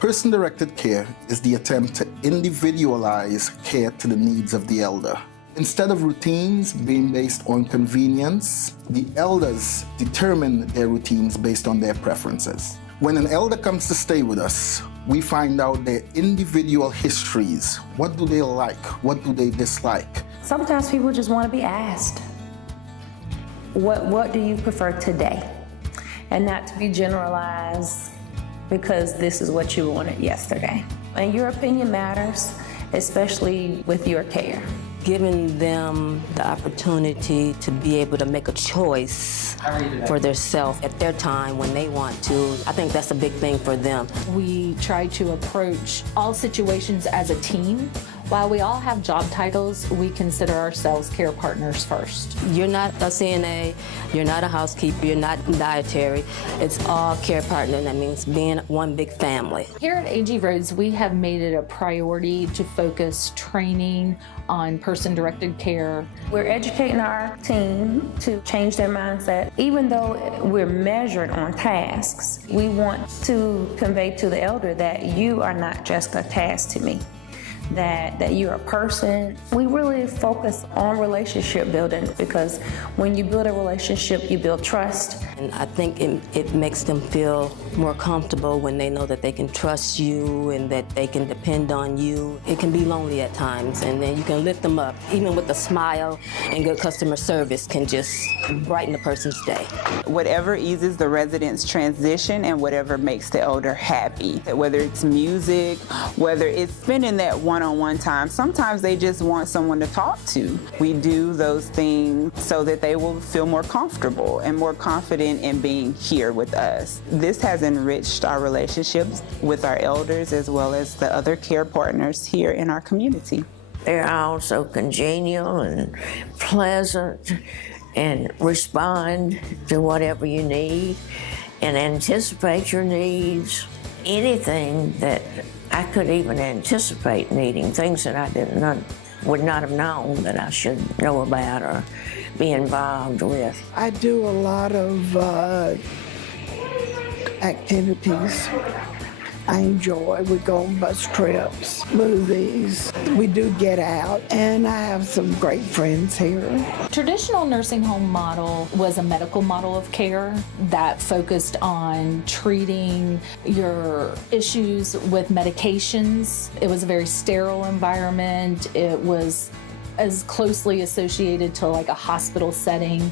Person-directed care is the attempt to individualize care to the needs of the elder. Instead of routines being based on convenience, the elders determine their routines based on their preferences. When an elder comes to stay with us, we find out their individual histories. What do they like? What do they dislike? Sometimes people just want to be asked, what do you prefer today? And not to be generalized because this is what you wanted yesterday. And your opinion matters, especially with your care. Giving them the opportunity to be able to make a choice for themselves at their time when they want to. I think that's a big thing for them. We try to approach all situations as a team. While we all have job titles, we consider ourselves care partners first. You're not a CNA, you're not a housekeeper, you're not dietary. It's all care partner. That means being one big family. Here at AG Rhodes, we have made it a priority to focus training on person-directed care. We're educating our team to change their mindset. Even though we're measured on tasks, we want to convey to the elder that you are not just a task to me. That you're a person. We really focus on relationship building because when you build a relationship, you build trust. And I think it makes them feel more comfortable when they know that they can trust you and that they can depend on you. It can be lonely at times, and then you can lift them up. Even with a smile and good customer service can just brighten a person's day. Whatever eases the residents' transition and whatever makes the elder happy. Whether it's music, whether it's spending that one-on-one time. Sometimes they just want someone to talk to. We do those things so that they will feel more comfortable and more confident in being here with us. This has enriched our relationships with our elders as well as the other care partners here in our community. They're all so congenial and pleasant and respond to whatever you need and anticipate your needs. Anything that I could even anticipate needing, things that I would not have known that I should know about or be involved with. I do a lot of activities I enjoy. We go on bus trips, movies. We do get out, and I have some great friends here. Traditional nursing home model was a medical model of care that focused on treating your issues with medications. It was a very sterile environment. It was as closely associated to like a hospital setting,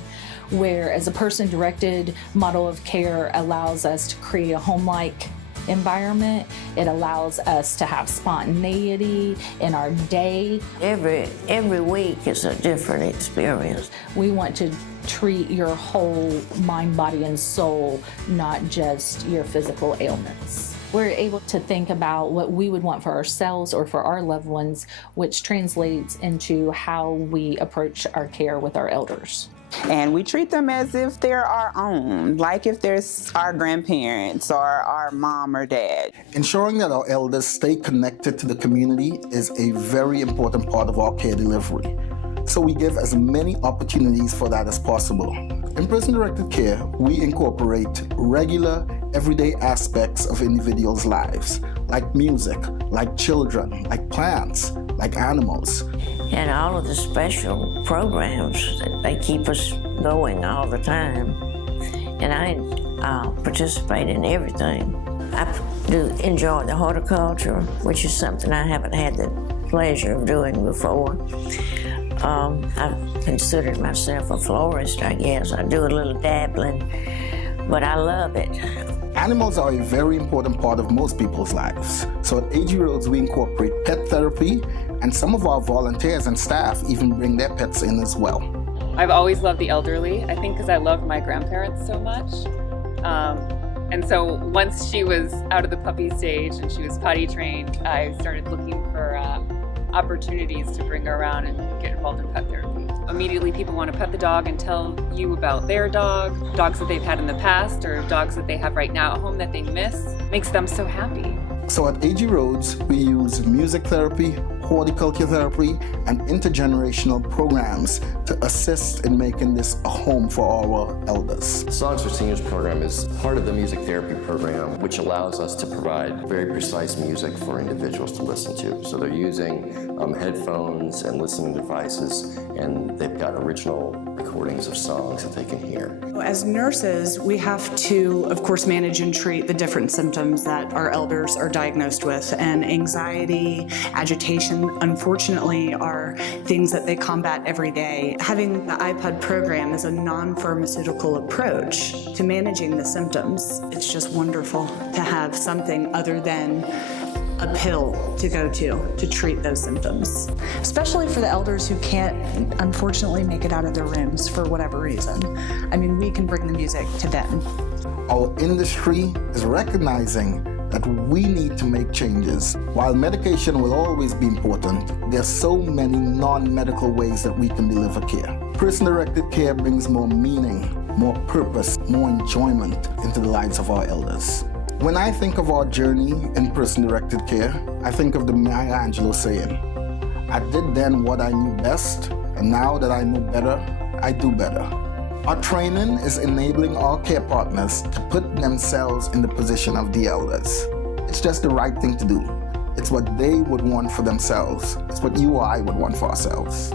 whereas a person-directed model of care allows us to create a home-like environment. It allows us to have spontaneity in our day. Every week is a different experience. We want to treat your whole mind, body, and soul, not just your physical ailments. We're able to think about what we would want for ourselves or for our loved ones, which translates into how we approach our care with our elders. And we treat them as if they're our own, like if they're our grandparents or our mom or dad. Ensuring that our elders stay connected to the community is a very important part of our care delivery. So we give as many opportunities for that as possible. In person-directed care, we incorporate regular, everyday aspects of individuals' lives, like music, like children, like plants, like animals. And all of the special programs, they keep us going all the time. And I participate in everything. I do enjoy the horticulture, which is something I haven't had the pleasure of doing before. I've considered myself a florist, I guess. I do a little dabbling, but I love it. Animals are a very important part of most people's lives. So at AG Rhodes, we incorporate pet therapy, and some of our volunteers and staff even bring their pets in as well. I've always loved the elderly, I think because I loved my grandparents so much. And so once she was out of the puppy stage and she was potty trained, I started looking for opportunities to bring her around and get involved in pet therapy. Immediately people want to pet the dog and tell you about their dog, dogs that they've had in the past or dogs that they have right now at home that they miss. Makes them so happy. So at AG Rhodes, we use music therapy, horticulture therapy, and intergenerational programs to assist in making this a home for our elders. The Songs for Seniors program is part of the music therapy program, which allows us to provide very precise music for individuals to listen to. So they're using headphones and listening devices, and they've got original recordings of songs that they can hear. As nurses, we have to, of course, manage and treat the different symptoms that our elders are diagnosed with. And anxiety, agitation, unfortunately, are things that they combat every day. Having the iPod program is a non-pharmaceutical approach to managing the symptoms. It's just wonderful to have something other than a pill to go to treat those symptoms. Especially for the elders who can't, unfortunately, make it out of their rooms for whatever reason. I mean, we can bring the music to them. Our industry is recognizing that we need to make changes. While medication will always be important, there are so many non-medical ways that we can deliver care. Person-directed care brings more meaning, more purpose, more enjoyment into the lives of our elders. When I think of our journey in person-directed care, I think of the Maya Angelou saying, "I did then what I knew best, and now that I know better, I do better." Our training is enabling our care partners to put themselves in the position of the elders. It's just the right thing to do. It's what they would want for themselves. It's what you or I would want for ourselves.